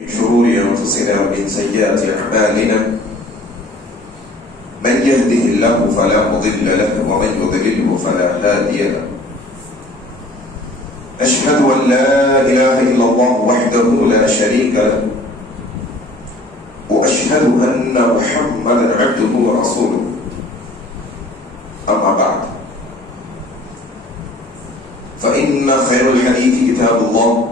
من شرور أنفسنا ومن سيئات أعمالنا من يهده الله فلا مضل له ومن يضلله فلا هادي له. أشهد أن لا إله إلا الله وحده لا شريك له وأشهد أن محمدا عبده ورسوله. أما بعد فإن خير الحديث كتاب الله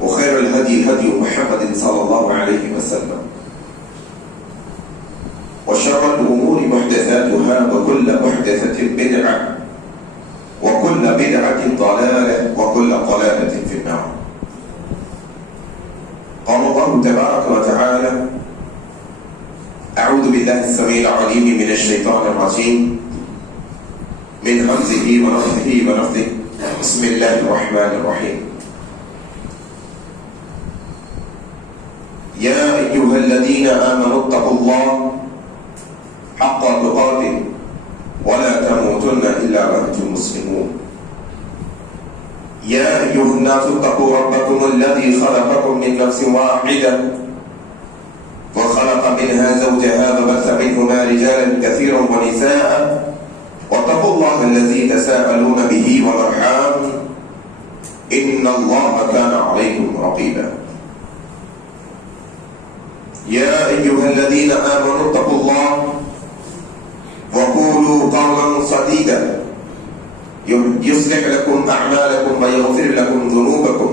وخير الهدي هدي محمد صلى الله عليه وسلم وشر الأمور محدثاتها وكل محدثة بدعة وكل بدعة ضلالة وكل ضلالة في النار. قال الله تبارك وتعالى: أعوذ بالله السميع العليم من الشيطان الرجيم من همزه ونفخه ونفثه. بسم الله الرحمن الرحيم. يا أيها الذين آمنوا اتقوا الله حق تقاته ولا تموتن إلا وأنتم مسلمون. يا أيها الناس اتقوا ربكم الذي خلقكم من نفس واحدة وخلق منها زوجها وبث منهما رجالا كثيرا ونساء واتقوا الله الذي تساءلون به والأرحام إن الله كان عليكم رقيبا. يا أيها الذين آمنوا اتقوا الله وقولوا قولا سديدا يصلح لكم أعمالكم ويغفر لكم ذنوبكم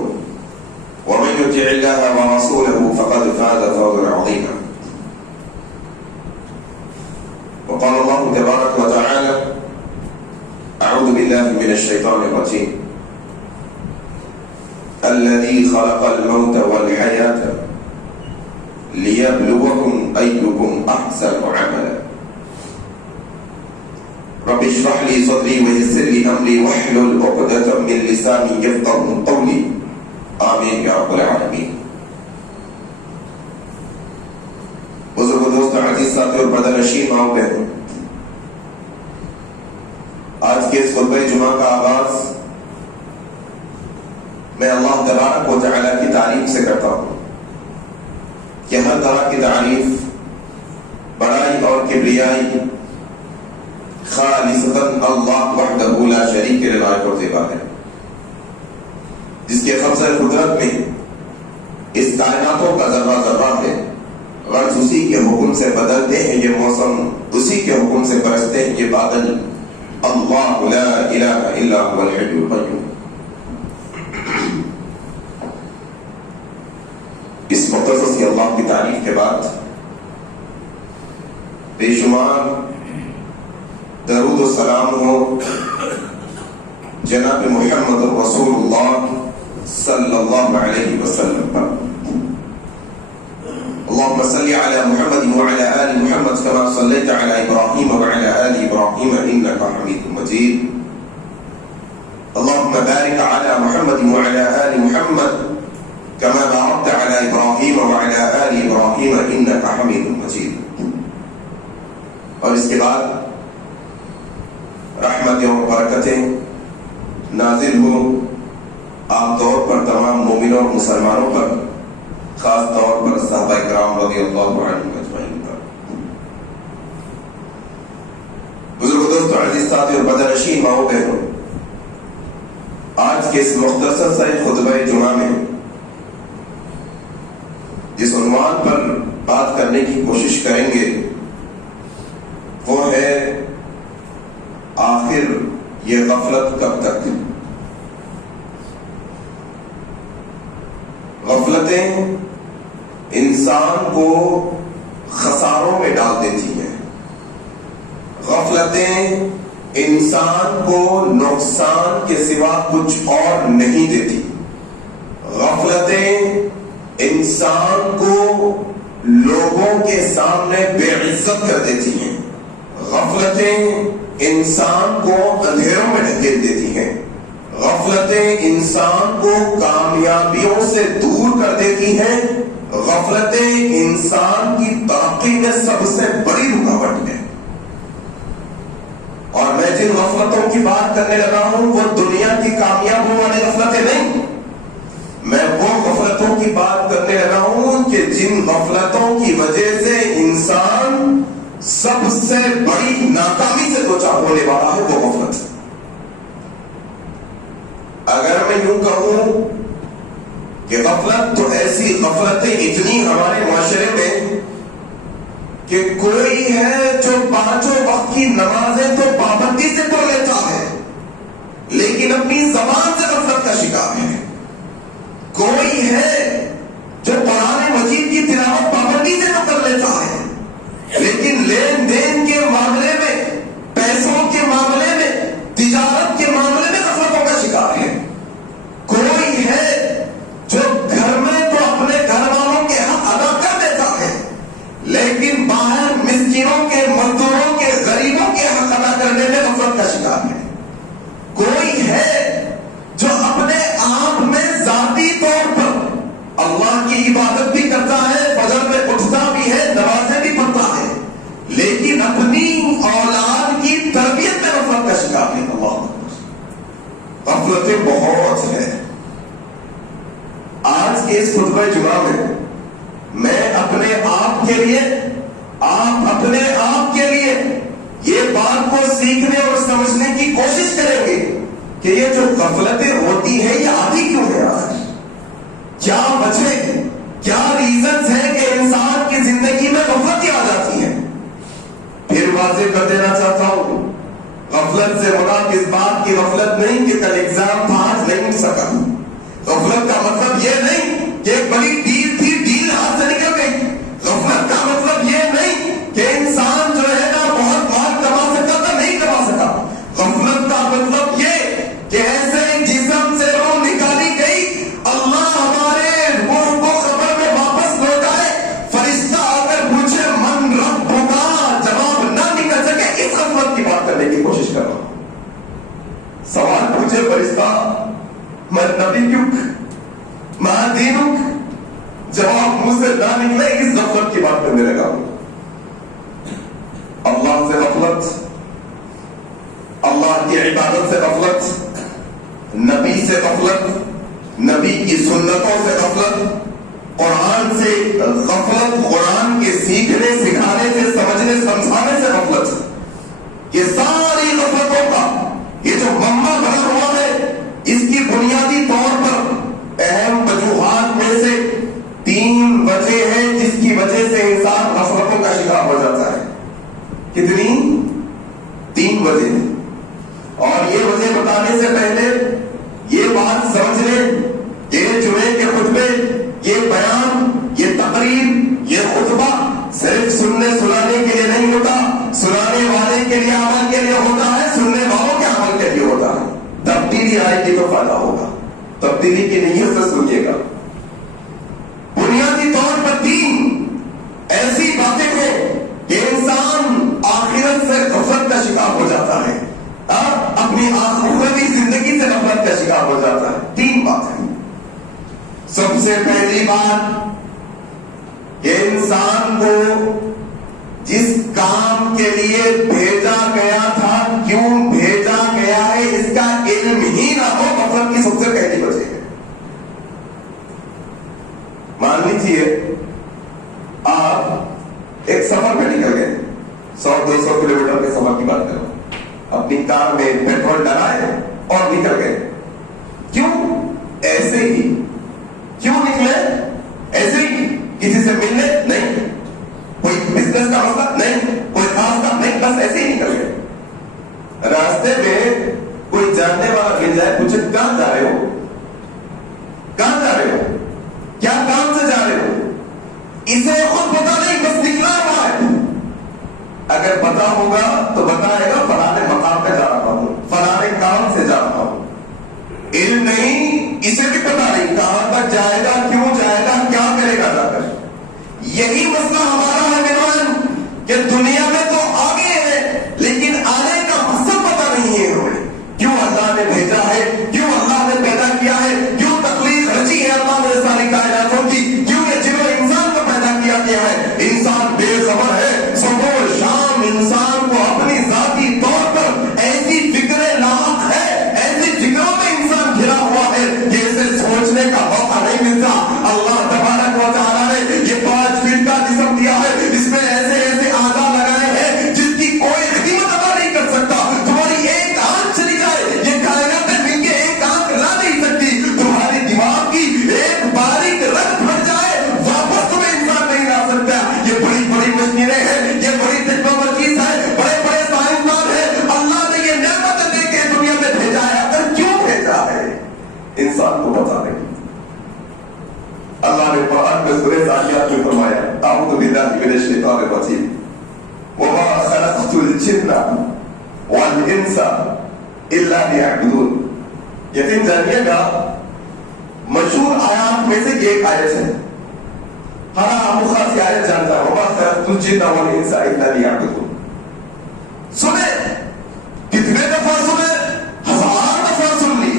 ومن يطع الله ورسوله فقد فاز فوزا عظيما. وقال الله تبارك وتعالى: أعوذ بالله من الشيطان الرجيم الذي خلق الموت والحياة ليبلوكم أيكم أحسن عملا. رب اشرح لي صدري ويسر لي أمري واحلل عقدة من لساني يفقهوا قولي. آمین یا رب العالمین. بزرگ دوست، عزیز ساتھی اور پردہ ماں بہنوں، آج کے اس خطبہ جمعہ کا آغاز میں اللہ تبارک و تعالی کی تعریف سے کرتا ہوں کہ ہر طرح کی تعریف، بڑائی اور کبریائی خالصتاً اللہ وحدہ لا شریک کے لائق اور زیبا ہے، جس کے قبضہ قدرت میں اس کائناتوں کا ذرہ ذرہ ہے. غرض اسی کے حکم سے بدلتے ہیں یہ موسم، اسی کے حکم سے برستے ہیں یہ بادل. اللہ لا الہ الا هو الحی القیوم. اس مختصر سی اللہ کی تعریف کے بعد بے شمار درود و سلام ہو جناب محمد رسول اللہ صلی اللہ علیہ وسلم پر. اللهم صل على محمد وعلى آل محمد كما صليت على إبراهيم وعلى آل إبراهيم إنك حميد مجيد. اللهم بارك على محمد وعلى آل محمد كما باركت على إبراهيم وعلى آل إبراهيم إنك حميد مجيد. اور اس کے بعد رحمتیں اور برکتیں نازل ہو عام طور پر تمام مومنوں اور مسلمانوں پر، خاص طور پر صحابہ کرام رضی اللہ عنہم اجمعین پر. بزرگ دوستوں، عزیز ساتھی اور بدرشین ماؤں بہنوں، آج کے اس مختصر سے خطبہ جمعہ میں جس عنوان پر بات کرنے کی کوشش کریں گے وہ ہے آخر یہ غفلت کب تک. غفلتیں انسان کو خساروں میں ڈال دیتی ہیں. غفلتیں انسان کو نقصان کے سوا کچھ اور نہیں دیتی. غفلتیں انسان کو لوگوں کے سامنے بے عزت کر دیتی ہیں. غفلتیں انسان کو اندھیروں میں ڈھکیل دیتی ہیں. غفلتیں انسان کو کامیابیوں سے دور کر دیتی ہیں. غفلتیں انسان کی ترقی میں سب سے بڑی رکاوٹ ہے. اور میں جن غفلتوں کی بات کرنے لگا ہوں وہ دنیا کی کامیابیوں والی غفلتیں نہیں، میں وہ غفلتوں غفلتوں کی بات کرنے لگا ہوں کہ جن غفلتوں کی وجہ سے انسان سب سے بڑی ناکامی سے دوچار ہونے والا ہے، وہ غفلت۔ اگر میں یوں کہوں کہ غفلت تو ایسی غفلتیں اتنی ہمارے معاشرے میں کہ کوئی ہے جو 5 وقت کی نمازیں تو پابندی سے پڑھ لیتا ہے لیکن اپنی زبان سے غفلت کا شکار ہے، کوئی ہے جو قرآن مجید کی تلاوت پابندی سے تو کر لیتا ہے لیکن لین دین کے معاملے میں، پیسوں کے معاملے میں، تجارت کے معاملے میں غفلتوں کا شکار ہے، کوئی ہے جو گھر میں تو اپنے گھر والوں کے حق ادا کر دیتا ہے لیکن باہر مسکینوں کے، مزدوروں کے، غریبوں کے حق ادا کرنے میں غفلت کا شکار ہے، کوئی ہے جو اپنے آپ میں ذاتی طور پر اللہ کی عبادت بھی کرتا ہے، فجر میں اٹھتا بھی ہے، نمازیں بھی پڑھتا ہے لیکن اپنی اولاد کی تربیت میں غفلت کا شکار ہے۔ اللہ اکبر، غفلتیں بہت ہیں۔ آج کے اس خطبہ جمعہ میں اپنے آپ کے لیے، آپ اپنے آپ کے لیے یہ بات کو سیکھنے اور سمجھنے کی کوشش کریں گے کہ یہ جو غفلتیں ہوتی ہیں یہ آتی کیوں ہے، آخر کیا وجہ، کیا ریزنز ہیں کہ انسان کی زندگی میں غفلتیں آ جاتی ہیں۔ پھر واضح کر دینا چاہتا ہوں، غفلت سے مراد اس بات کی غفلت نہیں کہ کل ایگزام تھا آج نہیں اٹھ سکا، غفلت کا مطلب یہ نہیں کہ ایک بڑی ڈیل تھی، ڈیل ہاتھ سے نکل گئی، غفلت کا مطلب یہ نہیں کہ انسان جو ہے نا بہت مال کما سکتا تھا نہیں کما سکا، غفلت کا مطلب یہ کہ ایسے جسم سے روح نکالی گئی، اللہ ہمارے روح کو قبر میں واپس لوٹائے، فرشتہ اگر پوچھے من رب ہوگا جواب نہ نکل سکے، اس غفلت کی بات کرنے کی کوشش کر رہا ہوں۔ سوال پوچھے فرشتہ من نبیک ما دینک، جواب منہ سے نہ نکلے، اس غفلت کی بات کرنے لگا ہوں۔ اللہ سے غفلت، اللہ کی عبادت سے غفلت، نبی سے غفلت، نبی کی سنتوں سے غفلت، قرآن سے غفلت، قرآن کے سیکھنے سکھانے سے، سمجھنے سمجھانے سے غفلت، یہ ساری غفلتوں کا یہ جو منبع بنا ہوا ہے، اس کی بنیادی طور پر اہم وجوہات میں سے 3 وجہ ہیں جس کی وجہ سے انسان غفلتوں کا شکار ہو جاتا ہے۔ کتنی؟ 3 وجہ ہیں، اور یہ وجہ بتانے سے پہلے یہ بات سمجھ لیں، یہ جمعے کے خطبے، یہ بیان، یہ تقریر، یہ خطبہ صرف سننے سنانے کے لیے نہیں ہوتا، سنانے والے کے لیے عمل کے لیے ہوتا ہے، سننے والوں کے عمل کے لیے ہوتا ہے۔ تبدیلی آئے گی تو فائدہ ہوگا، تبدیلی کی نیت سے سنیے گا۔ بنیادی طور پر 3 ایسی باتیں ہیں کہ انسان آخرت سے غفلت کا شکار ہو جاتا ہے، اپنی آخرتی زندگی سے غفلت کا شکار ہو جاتا ہے۔ 3 باتیں۔ سب سے پہلی بات کہ انسان کو جس کام کے لیے بھیجا گیا تھا، کیوں بھیجا گیا ہے، اس کا علم ہی نہ ہو، غفلت کی سب سے پہلی وجہ ہے۔ مان لیجیے آپ ایک سفر پہ نکل گئے، 100-200 کلومیٹر کے سفر کی بات کرو، اپنی کار میں پیٹرول ڈالائے اور نکل گئے۔ کیوں؟ ایسے ہی۔ کیوں نکلے؟ ایسے ہی، کسی سے ملنے نہیں، کوئی بزنس کا مسئلہ نہیں، کوئی خاص کام نہیں، بس ایسے ہی نکل گئے۔ راستے میں کوئی جاننے والا مل جائے، پوچھے کہاں جا رہے ہو، کہاں جا رہے ہو، کیا کام سے جا رہے ہو، اسے خود پتا نہیں، بس نکلا ہوا ہے۔ اگر پتا ہوگا تو بتائے گا فلانے مقام پہ جا رہا ہوں، فلانے کام سے جا رہا ہوں۔ علم نہیں، اسے بھی پتا نہیں کہاں تک جائے گا، کیوں جائے گا، کیا کرے گا جا کر۔ یہی مسئلہ ہمارا ہے میران کہ دنیا میں تو آگے ہے لیکن آنے کا مقصد پتا نہیں ہے ہمیں، کیوں اللہ نے بھیجا ہے، کیوں اللہ نے پیدا کیا ہے، کیوں تخلیق رچی ہے اللہ نے ساری کائناتوں کی، کیوں یہ جنوں انسان کو پیدا کیا گیا ہے۔ انسان بے خبر ہے، صبح و شام انسان کو اپنی ذاتی طور پر ایسی فکریں لاحق ہے، ایسی فکروں میں انسان گھرا ہوا ہے کہ اسے سوچنے کا موقع نہیں ملتا۔ خلقت الجن والانس الا لیعبدون. یقین جانیے گا مشہور آیات میں سے ایک آیت ہے. ہر آپ خاص آیت جانتا ہے وما خلقت الجن والانس الا لیعبدون. سنے کتنے دفعہ سنے؟ 1000 دفعہ سن لی.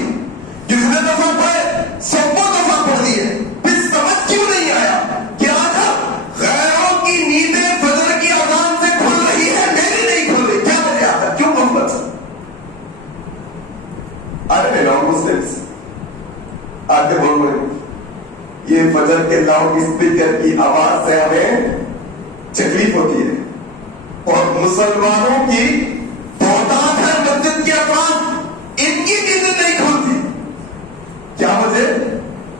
کتنے دفعہ پڑھے؟ 100 دفعہ پڑھ لیے. پھر سمجھ کیوں نہیں آیا؟ کیا تھا؟ غیروں کی نیندیں فجر کی اذان سے کھل رہی ہے، میری نہیں کھل رہی. کیا وجہ آتا؟ کیوں غفلت؟ ارے نان مسلمس آتے بول رہے یہ فجر کے لاؤڈ اسپیکر کی آواز سے ہمیں تکلیف ہوتی ہے، اور مسلمانوں کی تعداد ہے مسجد کے افراد، ان کی نیندیں نہیں کھلتی. کیا وجہ؟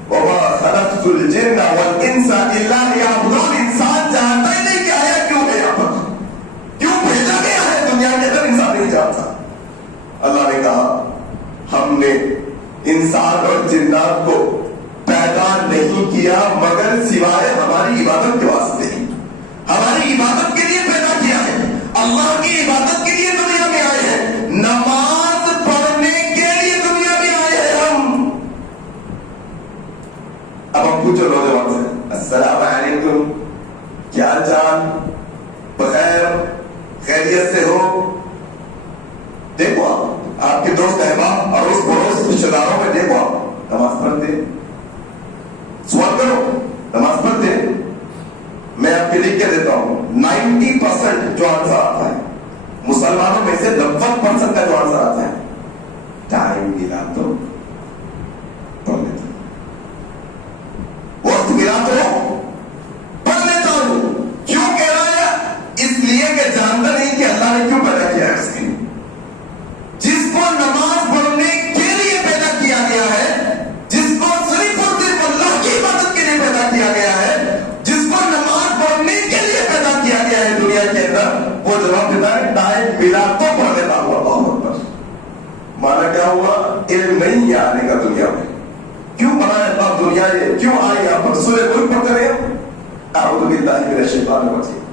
وما خلقت الجن والانس الا لیعبدون. انسان جانتا ہی نہیں کہ آیا کیوں ہے یہاں پر، کیوں بھیجا گیا ہے دنیا کے اندر. انسان نہیں جانتا. اللہ نے کہا ہم نے انسان اور جنات کو پیدا نہیں کیا مگر سوائے ہماری عبادت کے واسطے ہی. ہماری عبادت کے لیے پیدا کیا ہے. اللہ کی عبادت کے لیے دنیا میں آئے ہیں. نماز پڑھنے کے لیے دنیا میں آئے ہیں ہم. اب ہم پوچھو نوجوان سے السلام علیکم، کیا چال؟ بخیر؟ خیریت سے ہو؟ دیکھو آپ کے دوست احباب اور اس پڑوس رشتے داروں میں دیکھو آپ نماز پڑھتے. سوال کرو نماز پڑھتے. میں آپ کے لکھ کے دیتا ہوں 90% جو آنسر آتا ہے مسلمانوں میں سے 90% کا جو آنسر آتا ہے ٹائم ملا تو پڑھ لیتا ہوں، وقت ملا تو پڑھ لیتا ہوں. کیوں کہہ رہا ہے؟ اس لیے کہ جانتا نہیں کہ اللہ نے کیوں پیدا کیا ہے اس کے لیے. جس کو نماز پڑھنے کے لیے پیدا کیا گیا ہے، جس کو صرف اور صرف اللہ کی عبادت کے لیے پیدا کیا گیا ہے، جس کو نماز پڑھنے کے لیے پیدا کیا گیا ہے دنیا کے اندر، وہ جواب دیتا ہے ٹائم ملا تو پڑھ لیتا ہوں. اللہ اکبر. مانا کیا ہوا؟ علم نہیں ہے آنے کا دنیا میں. کیوں بنایا اللہ دنیا یہ؟ کیوں آئے یہاں پر؟ سورہ ملک پڑھتے رہے. اعوذ باللہ من الشیطان الرجیم.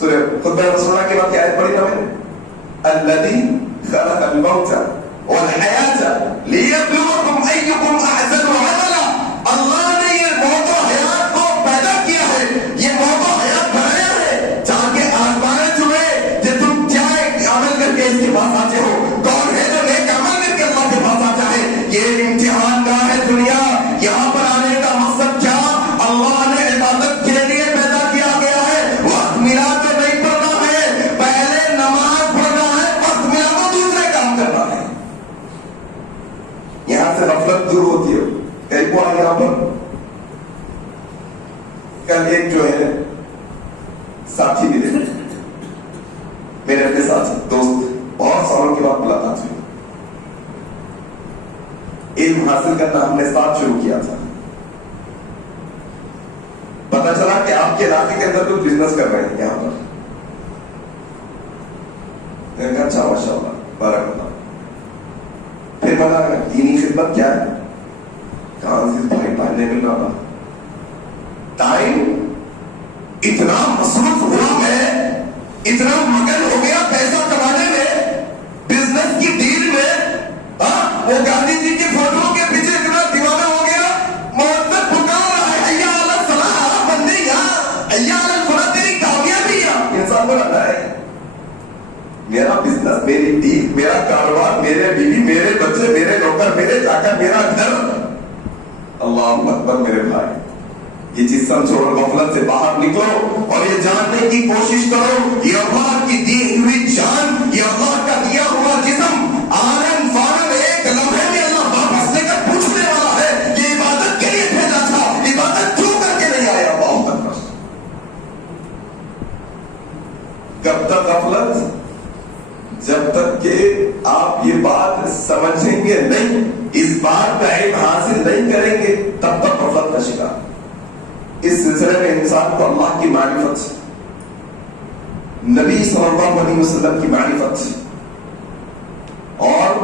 سورہ خطبہ رسولہ کے بعد کیا آیت پڑھی تھا میں نے؟ الذی خلق الموت والحیات لیبلوکم ایکم احسن عملا. اللہ نے یہ موت و حیات کو پیدا کیا ہے، یہ موت و حیات بنایا ہے تاکہ آزمائش ہوئے کہ تم کیا عمل کر کے اس کے پاس آتے ہو. کون ہے جو نیک عمل کر کے اللہ کے پاس آتا ہے؟ یہ امتحان گاہ ہے دنیا. یہاں پر آنے کا مقصد کیا؟ اللہ نے عبادت کے لیے پیدا کیا گیا ہے. وقت ملا تو نہیں پڑھنا ہے، پہلے نماز پڑھنا ہے، وقت ملا تو دوسرے کام کرنا ہے. یہاں سے غفلت دور ہوتی ہے. ایک بار یہاں پر کل ایک جو ہے ساتھی ملے میرے اپنے ساتھی دوست، بہت سالوں کے بعد ملاقات ہوئی. علم حاصل کرنا ہم نے ساتھ شروع کیا تھا. پتا چلا کہ آپ کے علاقے کے اندر کچھ بزنس کر رہے ہیں یہاں پر. میں نے کہا اچھا ماشاء اللہ بارک اللہ. پھر بتا دینی خدمت کیا ہے؟ کہاں سے بھائی پہلے مل رہا تھا. ٹائم اتنا مصروف ہوا میں، اتنا مگن ہو گیا پیسہ کمانے میں، بزنس کی ڈیل میں. وہ گاندھی جی کے فوٹو کے پیچھے اتنا دیوانہ ہو گیا. مؤذن پکار رہا ہے حی علی الصلاۃ، بندے یہاں حی علی الفلاح، تیری کامیابی یہاں. انسان کو لگتا ہے میرا بزنس، میری ڈیل، میرا کاروبار، میرے بیوی، میرے بچے، میرے نوکر، میرے چاکر، میرا گھر. اللہ اکبر میرے بھائی. یہ چیز سمجھو اور غفلت سے باہر نکلو اور یہ جاننے کی کوشش کرو یہ اللہ کی دی ہوئی جان، یہ اللہ کا دیا ہوا جسم عالم فارغ ایک لمحے میں اللہ واپس لے کر پوچھنے والا ہے. یہ عبادت کے لیے بھیجا تھا، عبادت کیوں کر کے نہیں آیا؟ اللہ اکبر. کب تک غفلت؟ جب تک کہ آپ یہ بات سمجھیں گے نہیں، اس بات کا علم حاصل نہیں کریں گے، تب تک غفلت کا شکار. اس سلسلے میں انسان کو اللہ کی معرفت، نبی صلی اللہ علیہ وسلم کی معرفت اور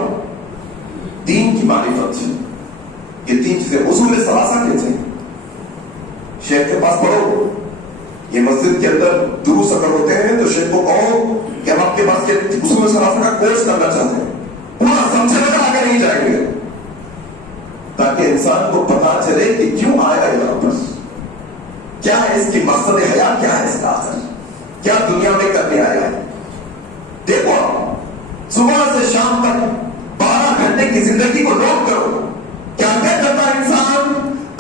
دین کی معرفت، یہ تین چیزیں اصول ثلاثہ کہتے ہیں. شیخ کے پاس پڑھو، یہ مسجد کے اندر دروس اگر ہوتے ہیں تو شیخ کو کہو کہ ہم آپ کے پاس کے اصول ثلاثہ کا کورس کرنا چاہتے ہیں، پورا سمجھے بغیر آگے نہیں جائیں گے، تاکہ انسان کو پتا چلے کہ کیوں آیا یہاں پر، کیا ہے اس کی مقصد حیات، کیا ہے اس کا آخر، کیا دنیا میں کرنے آیا ہے۔ دیکھو صبح سے شام تک 12 گھنٹے کی زندگی کو نوٹ کرو، کیا کیا کرتا انسان؟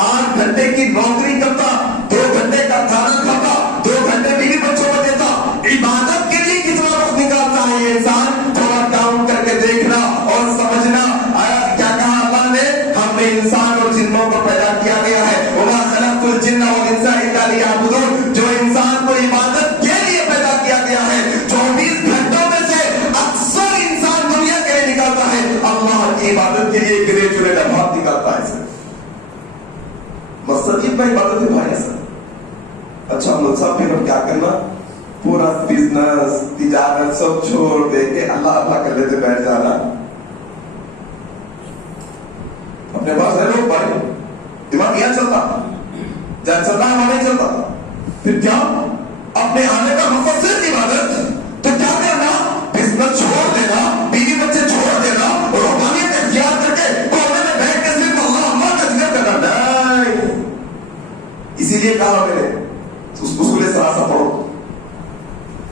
8 گھنٹے کی نوکری کرتا، 2 گھنٹے کا کھانا کھاتا، 2 گھنٹے بیوی بچوں کو دیتا، عبادت کے لیے کتنا وقت نکالتا ہے یہ انسان؟ تھوڑا کاؤنٹ کر کے دیکھنا اور سمجھنا۔ آیا کیا کہا اللہ نے؟ ہم نے انسان اور جنوں کو پیدا کیا گیا ہے، وما خلقت الجن والانس الا لیعبدون، جو انسان کو عبادت کے لیے پیدا کیا گیا ہے۔ 24 گھنٹوں میں سے اکثر انسان دنیا کے لیے نکالتا ہے، اللہ کی عبادت کے لیے گرے چلے لمحات نکالتا ہے۔ مقصد یہ عبادت ہے بھائی سر۔ اچھا مصعب پھر کیا کرنا؟ پورا بزنس تجارت سب چھوڑ دے کے اللہ اللہ کر لیتے بیٹھ جانا۔ اپنے پاس ہے لوگ بھائی، دماغ کیا چلتا جہاں چلتا ہے وہاں نہیں چلتا، پھر کیا؟ اپنے آنے کا مقصد صرف عبادت، تو کیا کرنا؟ بزنس چھوڑ دینا، بیوی بچے چھوڑ دینا، روحانیت اختیار کر کے کونے میں بیٹھ کے صرف اللہ اللہ کا ذکر کرنا۔ نہیں، اسی لیے کہا میں نے اصول ثلاثہ پڑھو،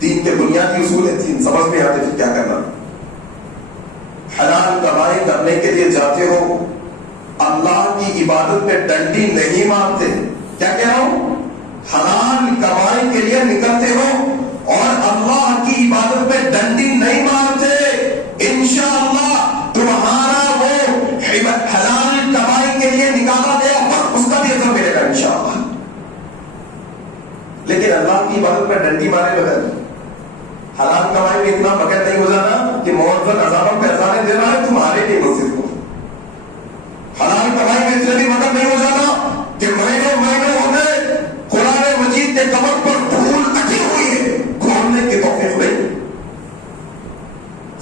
دین کے بنیادی اصول ہے، تین سمجھ میں آتے پھر کیا کرنا۔ حلال کمائی کرنے کے لیے جاتے ہو، اللہ کی عبادت میں ڈنڈی نہیں مارتے۔ کیا کہہ رہا ہوں؟ حلال کمائی کے لیے نکلتے ہو اور اللہ کی عبادت میں ڈنڈی نہیں مارتے، انشاءاللہ تمہارا وہ حلال کمائی کے لیے نکالا گیا وقت اس کا بھی اثر ملے گا انشاءاللہ۔ لیکن اللہ کی عبادت میں ڈنڈی مارے بغیر، حلال کمائی میں اتنا بغیر نہیں ہو جانا کہ مؤذن اذانوں پہ اذانیں دے رہا ہے تمہارے لیے مسجد کو۔ حلال کمائی میں اتنے بھی مگر نہیں ہو جانا کہ مہینوں مہینوں ہو گئے قرآن مجید کے کمر پر دھول اٹھی ہوئی ہے، کھولنے کی توفیق نہیں،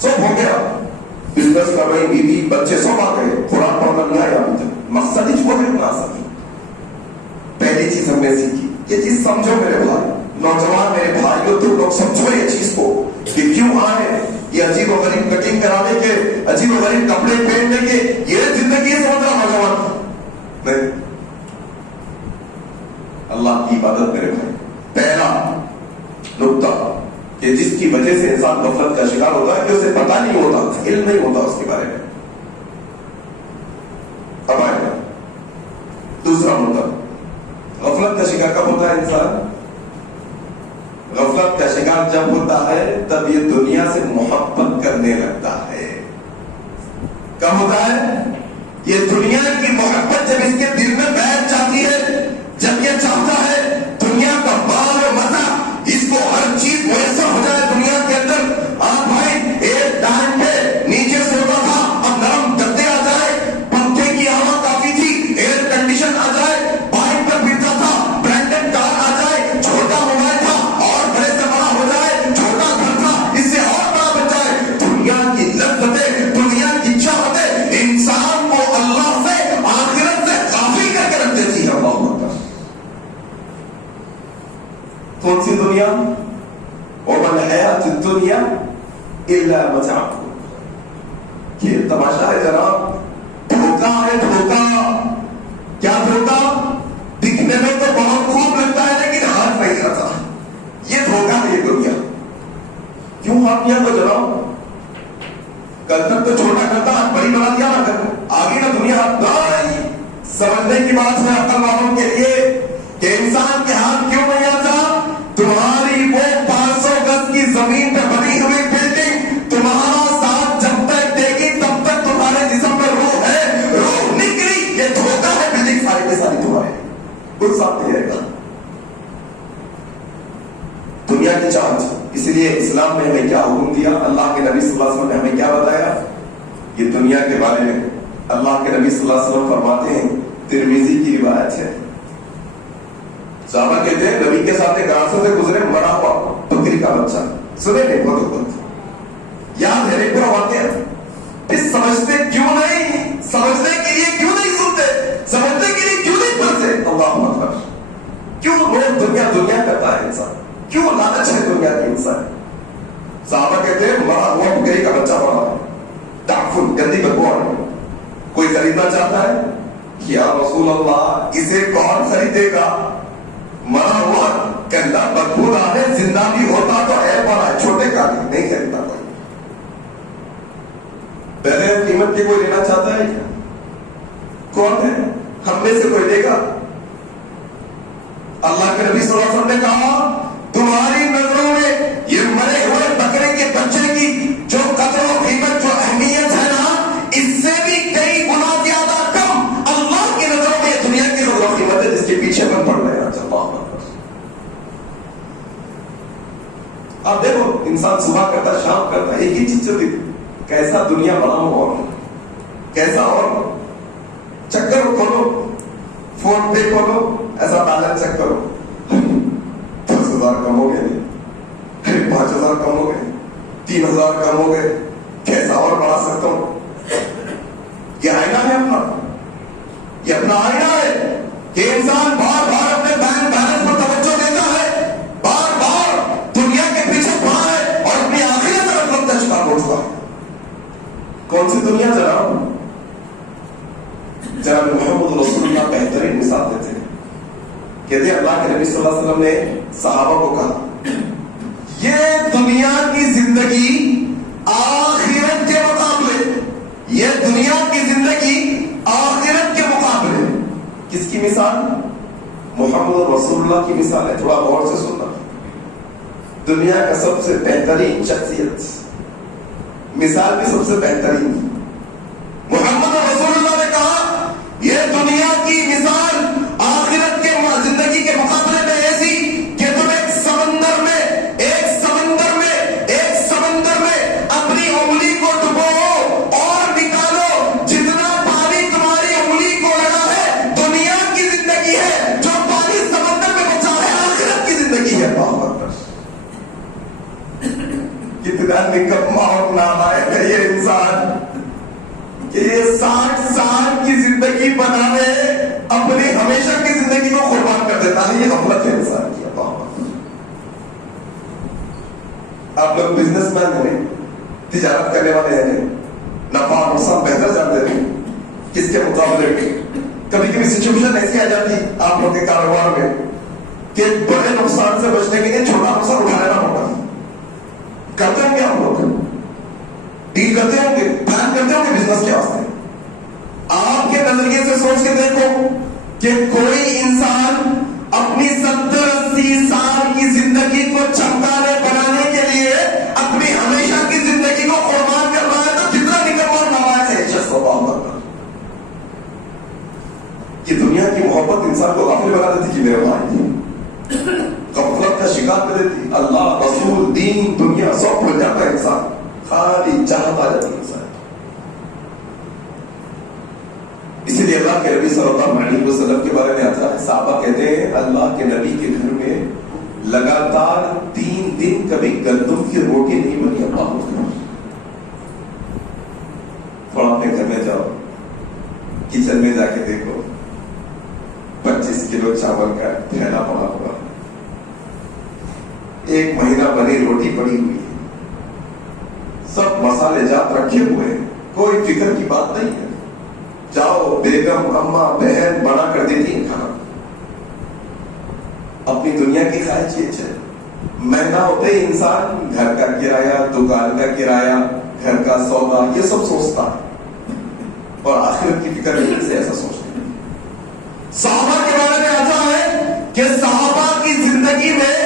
سب ہو گیا، بزنس کر رہی، بیوی بچے سب آ گئے، قرآن پڑھنا نہیں آیا ابھی تک، مقصد ہی چھوڑ نہ سکی۔ پہلی چیز ہم نے سیکھی، یہ چیز سمجھو میرے بھائی، نوجوان میرے بھائیوں، تم لوگ سمجھو یہ چیز کو کہ کیوں آئے یہ عجیب و غریب کٹنگ کرانے کے، عجیب و غریب کپڑے پہننے کے، یہ زندگی سمجھ رہا نوجوان نہیں۔ اللہ کی عبادت میرے بھائی، پہلا نقطہ کہ جس کی وجہ سے انسان غفلت کا شکار ہوتا ہے کہ اسے پتہ نہیں ہوتا، علم نہیں ہوتا اس کے بارے میں۔ اب آئے گا دوسرا مدعا، غفلت کا شکار کب ہوتا ہے انسان؟ غفلت کا شکار جب ہوتا ہے تب یہ دنیا سے محبت کرنے لگتا ہے۔ کب ہوتا ہے؟ یہ دنیا کی محبت جب اس کے دل میں بیٹھ جاتی ہے، جب یہ چاہتا ہے دنیا کا بال و مزہ، اس کو ہر چیز میسر ہو جائے دنیا کے اندر۔ آپ بھائی ایک ٹائم پہ نیچے سوتا تھا، اب نرم گدے آ جائے، پنکھے کی ہوا کافی تھی، ایئر کنڈیشن آ جائے، بائک پر پھرتا تھا، برانڈڈ کار آ جائے، چھوٹا موبائل تھا اور بڑے سے بڑا ہو جائے، چھوٹا گھر تھا اس سے اور بڑا بن جائے۔ دنیا کی لذتیں، دنیا کی چاہتیں انسان کو اللہ سے، آخرت سے غافل کر کے رکھ دیتی ہے۔ اللہ اکبر۔ کون سی دنیا؟ وَمَا الْحَيَاةُ الدُّنْيَا إِلَّا مَتَاعٌ۔ یہ تماشا ہے جناب، دھوکا ہے دھوکا۔ کیا دھوکا؟ دکھنے میں تو بہت خوب لگتا ہے لیکن ہاتھ نہیں رہتا، یہ دھوکا ہے یہ دنیا۔ کیوں ہاتھ کیا تو جناب؟ کل تک تو چھوٹا کرتا، آج بڑی بنا دیا نہ کر، آگے نہ دنیا ہاتھ نہیں۔ سمجھنے کی بات ہے عقل والوں کے لیے کہ انسان کے ہاتھ کیوں نہیں آتا؟ تمہاری وہ 500 گز کی زمین پہ بنی ہوئی بلڈنگ تمہارا ساتھ جب تک دے گی تب تک تمہارے جسم میں روح ہے، روح نکلی یہ دھوکا ہے، بلڈنگ ساری کے ساری تمہارے کوئی ساتھ نہیں رہے گا۔ دنیا کی چاہت، اس لیے اسلام نے ہمیں کیا حکم دیا، اللہ کے نبی صلی اللہ علیہ وسلم نے ہمیں کیا بتایا یہ دنیا کے بارے میں؟ اللہ کے نبی صلی اللہ علیہ وسلم فرماتے ہیں، ترمذی کی روایت ہے، صحابہ کہتے ہیں نبی کے ساتھ ایک راستے سے گزرے، مرا ہوا بکری کا بچہ، سنے نہیں بہت یاد ہے ایک پورا واقعہ۔ پھر سمجھتے کیوں نہیں؟ سمجھنے کے لیے کیوں نہیں سنتے؟ سمجھنے کے لیے کیوں نہیں پڑھتے؟ اللہ اکبر۔ کیوں لوگ دنیا دنیا کرتا ہے انسان؟ کیوں لالچ ہے دنیا کی انسان؟ صحابہ کہتے ہیں مرا ہوا بکری کا بچہ پڑا ہے، تعفن، گندی بدبو آ رہی، کوئی خریدنا چاہتا ہے؟ یا رسول اللہ اسے کون خریدے گا؟ مرا ہوا گندا بدبودار ہے، زندہ بھی ہوتا تو ہے بڑا ہے، چھوٹے کا نہیں خریدتا کوئی۔ بغیر قیمت کے کوئی لینا چاہتا ہے کیا؟ کون ہے؟ ہم میں سے کوئی لے گا؟ اللہ کے نبی صلی اللہ علیہ وسلم نے کہا تمہاری نظروں میں یہ مرے ہوئے بکرے کے بچے کی جو قدر و قیمت، جو اہمیت ہے نا، اس سے بھی کئی گنا زیادہ کم اللہ کی نظروں میں دنیا کی قدر و قیمت ہے جس کے پیچھے من پڑ رہے ہیں۔ آپ دیکھو انسان صبح کرتا شام کرتا ایک ہی چیز چلتی، کیسا دنیا بناؤ اور کیسا اور چکر کھولو، فون پے کھولو، ایسا بیلنس چیک کرو، 10,000 کم ہو گئے، 5,000 کم ہو گئے، 3,000 کم ہو گئے، کیسا اور بڑھا سکتا ہوں؟ یہ آئینہ ہے اپنا، یہ اپنا آئینہ ہے کہ انسان بار بار اپنے بینک بیلنس پر توجہ دیتا ہے، بار بار دنیا کے پیچھے پڑا ہے اور اپنی آخرت طرف وقت شکار ہو چکا ہے۔ کون سی دنیا جناب؟ جناب محمد رسول اللہ بہترین مثال دیتے ہیں، کہتے ہیں اللہ کے نبی صلی اللہ علیہ وسلم نے صحابہ کو کہا یہ دنیا کی زندگی آخرت کے مقابلے، یہ دنیا کی زندگی آخرت کے مقابلے، کس کی مثال؟ محمد رسول اللہ کی مثال ہے، تھوڑا غور سے سننا۔ دنیا کا سب سے بہترین شخصیت، مثال بھی سب سے بہترین، محمد رسول اللہ نے کہا یہ دنیا کی مثال آخرت کے زندگی کے مقابلے میں ایسی کہ تم ایک سمندر میں اپنی انگلی کو ڈبو اور نکالو، جتنا پانی تمہاری انگلی کو لگا ہے دنیا کی زندگی ہے، جو پانی سمندر میں بچا ہے آخرت کی زندگی ہے۔ کتنا نکما اور نالائق ہے یہ انسان کہ یہ 60 سال کی زندگی بنانے اپنی ہمیشہ کی زندگی کو قربان کر دیتا ہے۔ یہ غفلت ہے انسان کی۔ آپ لوگ بزنس مین ہیں، تجارت کرنے والے ہیں، نفع نقصان بہتر جانتے ہیں کس کے مقابلے میں۔ کبھی کبھی سچویشن ایسی آ جاتی آپ لوگ کے کاروبار میں کہ بڑے نقصان سے بچنے کے لیے چھوٹا نقصان اٹھا لینا ہوگا۔ کرتے ہوں گے آپ لوگ، ڈیل کرتے ہوں گے، پلان کرتے ہوں گے بزنس کے واسطے۔ آپ کے نظریے سے سوچ کے دیکھو کہ کوئی انسان اپنی 70-80 سال کی زندگی کو چمکانے بنانے کے لیے اپنی ہمیشہ کی زندگی کو قربان کر رہا ہے تو کتنا نکما اور نالائق ہے یہ شخص۔ یہ دنیا کی محبت انسان کو غافل بنا دیتی کہ میرے بھائی، غفلت کا شکار کر دیتی۔ اللہ، رسول، دین، دنیا سب بھول جاتا ہے انسان، خالی چاہت آ جاتی ہے انسان۔ اسی لیے اللہ کے نبی صلی اللہ علیہ وسلم کے بارے میں آتا ہے، صحابہ کہتے ہیں اللہ کے نبی کے گھر میں لگاتار 3 دن کبھی گندم کی روٹی نہیں بنی۔ اللہ تھوڑا اپنے گھر میں جاؤ، کچن میں جا کے دیکھو، 25 کلو چاول کا تھیلا پڑا ہوا، 1 مہینہ بنی روٹی پڑی ہوئی ہے، سب مسالے جات رکھے ہوئے ہیں، کوئی فکر کی بات نہیں ہے۔ جاؤ، بیگم، اماں، بہن بنا کر دیتی ہیں کھانا۔ اپنی دنیا کی خواہش یہ ہے، مہنگا ہوتے ہی انسان گھر کا کرایہ، دکان کا کرایہ، گھر کا سودا، یہ سب سوچتا ہے اور آخرت کی فکر نہیں سے ایسا سوچتے ہیں۔ صحابہ کے بارے میں آتا ہے کہ صحابہ کی زندگی میں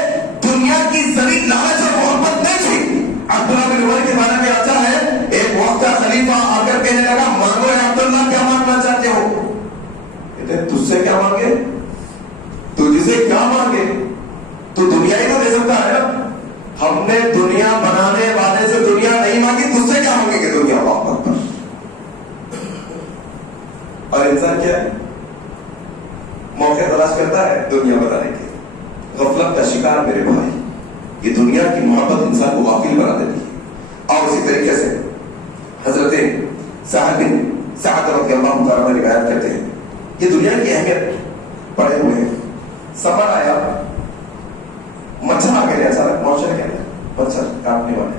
دنیا کی ذری لالچ اور محبت نہیں تھی۔ عبداللہ بن عمر کے بارے میں آتا ہے ایک وقت کا خلیفہ آ کر کہنے لگا مانگو اے عبداللہ کیا مانگنا چاہتے ہو؟ کہتے ہیں تجھ سے کیا مانگے؟ تجھ سے کیا مانگے؟ تو دنیا ہی تو دے سکتا ہے نا۔ ہم نے دنیا بنانے والے سے دنیا نہیں مانگی، تجھ سے کیا مانگے گے دنیا؟ محبت پر۔ اور انسان کیا ہے؟ موقع تلاش کرتا ہے دنیا بنانے کے۔ غفلت کا شکار میرے بھائی، یہ دنیا کی محبت انسان کو غافل بنا دیتی ہے۔ اور اسی طریقے سے حضرت سعد بن سعد رضی اللہ عنہ روایت کرتے ہیں یہ دنیا کی اہمیت پڑے ہوئے ہیں۔ سمر آیا، مچھر آ گئے اچانک، معاشرے کے اندر مچھر کاٹنے والے،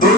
2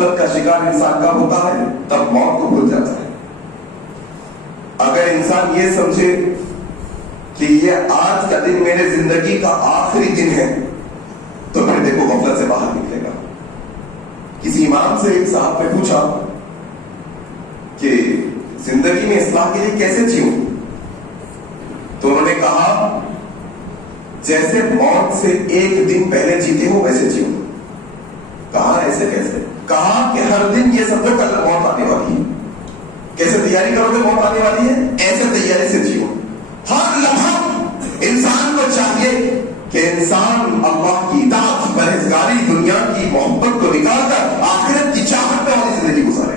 غفلت کا شکار انسان کب ہوتا ہے؟ تب موت کو بھول جاتا ہے. اگر انسان یہ سمجھے کہ یہ آج کا دن میرے زندگی کا آخری دن ہے تو پھر دیکھو غفلت سے باہر نکلے گا. کسی امام سے ایک صاحب نے پوچھا کہ زندگی میں اصلاح کے لیے کیسے جیوں؟ تو انہوں نے کہا جیسے موت سے ایک دن پہلے جیتے ہو ویسے جیوں. کہا ایسے کیسے؟ کہا کہ ہر دن یہ سمجھو کل موت آنے والی ہے. کیسے تیاری کرو گے موت آنے والی ہے؟ ایسے تیاری سے جیو. ہر لمحہ انسان کو چاہیے کہ انسان اللہ کی اطاعت پرہیزگاری دنیا کی محبت کو نکال کر آخرت کی چاہت میں والی زندگی گزارے.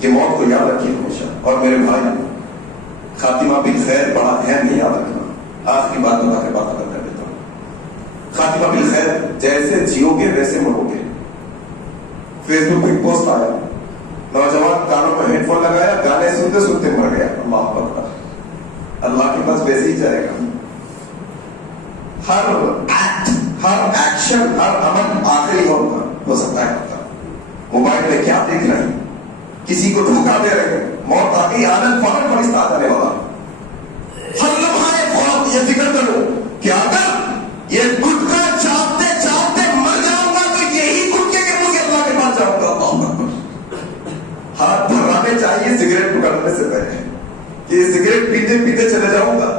یہ موت کو یاد رکھیے ہمیشہ. اور میرے بھائی خاتمہ بالخیر بڑا اہم ہے یاد رکھنا. آخری بات بتا کے بات ختم کر دیتا ہوں. خاتمہ بالخیر جیسے جیو گے ویسے مرو گے. فیس بک پہ ایک پوسٹ آیا, نوجوان کانوں میں ہیڈ فون لگایا, گانے سنتے سنتے مر گیا. اللہ اکبر. اللہ کے پاس ویسے ہی جائے گا. ہر ایکٹ, ہر ایکشن, ہر عمل آخری ہو سکتا ہے. موبائل میں کیا دیکھ رہے ہیں, کسی کو دھوکہ دے رہے ہیں, موت آ گئی, آنند فوراً فرشتہ آ جانے والا. ہر لمحہ ایک خواب, یہ فکر کرو کہ اگر یہ گٹکا چاپتے چاپتے مر جاؤں گا تو یہی گٹکے کے منہ سے اللہ کے پاس جاؤں گا. اللہ اکبر. ہاتھ بھرانے چاہیے سگریٹ پکڑنے سے پہلے کہ یہ سگریٹ پیتے پیتے چلے جاؤں گا.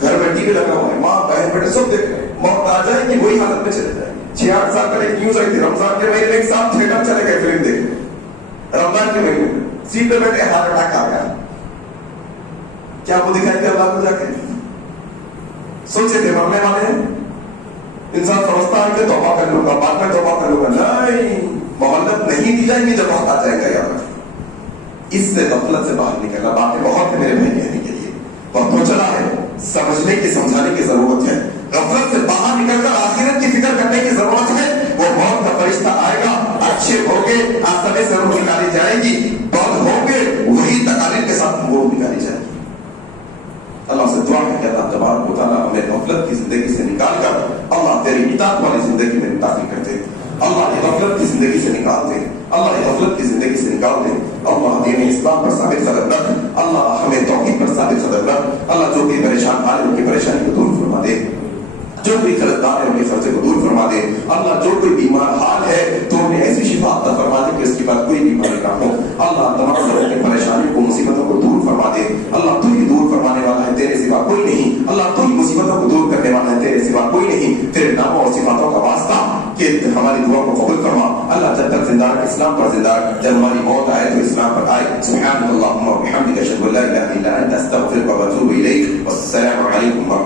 گھر میں ٹی وی لگا ہوا ہے, ماں بہن بیٹے سب دیکھ رہے ہیں, موت آ جائے گی وہی حالت میں چلے جائیں گے. 6-8 سال پہلے ایک نیوز آئی تھی, رمضان کے مہینے میں ایک ساتھ تھیٹر چلے گئے فلم دیکھنے. رمضان کے مہینے میں سیٹ پہ بیٹھے ہارٹ اٹیک آ گیا. کیا وہ دکھائی دیا اللہ کو جا کے؟ سوچے تھے مرنے والے ہیں. انسان سمجھتا ہے کہ توبہ کر لوں گا, بعد میں توبہ کر لوں گا. نہیں, مہلت نہیں دی جائے گی جب وقت آ جائے گا. یاد رکھیں, اس سے غفلت سے باہر نکلنا. باتیں بہت ہے میرے بھائی کہنے کے لیے, وقت تو چلا ہے, سمجھنے کی سمجھانے کی ضرورت ہے. غفلت سے باہر نکل کر آخرت کی فکر کرنے کی ضرورت ہے. وہ موت کا فرشتہ آئے گا, اچھے ہوگے آسانی سے روح نکالی جائے گی, بد ہوگے وہی تقاریر کے ساتھ وہ نکالی جائے گی. اللہ سے دعا ہے کہ اللہ تبارک و تعالیٰ ہمیں غفلت کی زندگی سے نکال کر اللہ تیری اطاعت والی زندگی میں داخل کر دے. اللہ یہ غفلت کی زندگی سے نکال دے. اللہ یہ غفلت کی زندگی سے نکال دے. اللہ دین اسلام پر ثابت قدم رکھ. اللہ ہمیں توحید پر ثابت قدم رکھ. اللہ جو بھی پریشان حال ہے ان کی پریشانی کو دور فرما دے. جو کوئی قرضدار ہے ان کے قرضے کو دور فرما دے. اللہ جو کوئی بیمار حال ہے تو انہیں ایسی شفا عطا فرما دے کہ اس کے بعد کوئی بیماری نہ ہو. اللہ تمام لوگوں کی پریشانی کو مصیبتوں کو دور فرما دے. اللہ تو ہی دور فرمانے والا ہے, تیرے سوا کوئی نہیں. اللہ تو ہی مصیبتوں کو دور کرنے والا ہے, تیرے سوا کوئی نہیں. تیرے ناموں اور صفاتوں کا واسطہ کہ ہماری دعا کو قبول فرما. اللہ جب تک زندہ رکھ اسلام پر زندہ رکھ, جب ہماری موت آئے تو اسلام پر آئے. سبحان اللہم و بحمدک اشہد ان لا الہ الا انت استغفرک و اتوب الیک. والسلام علیکم.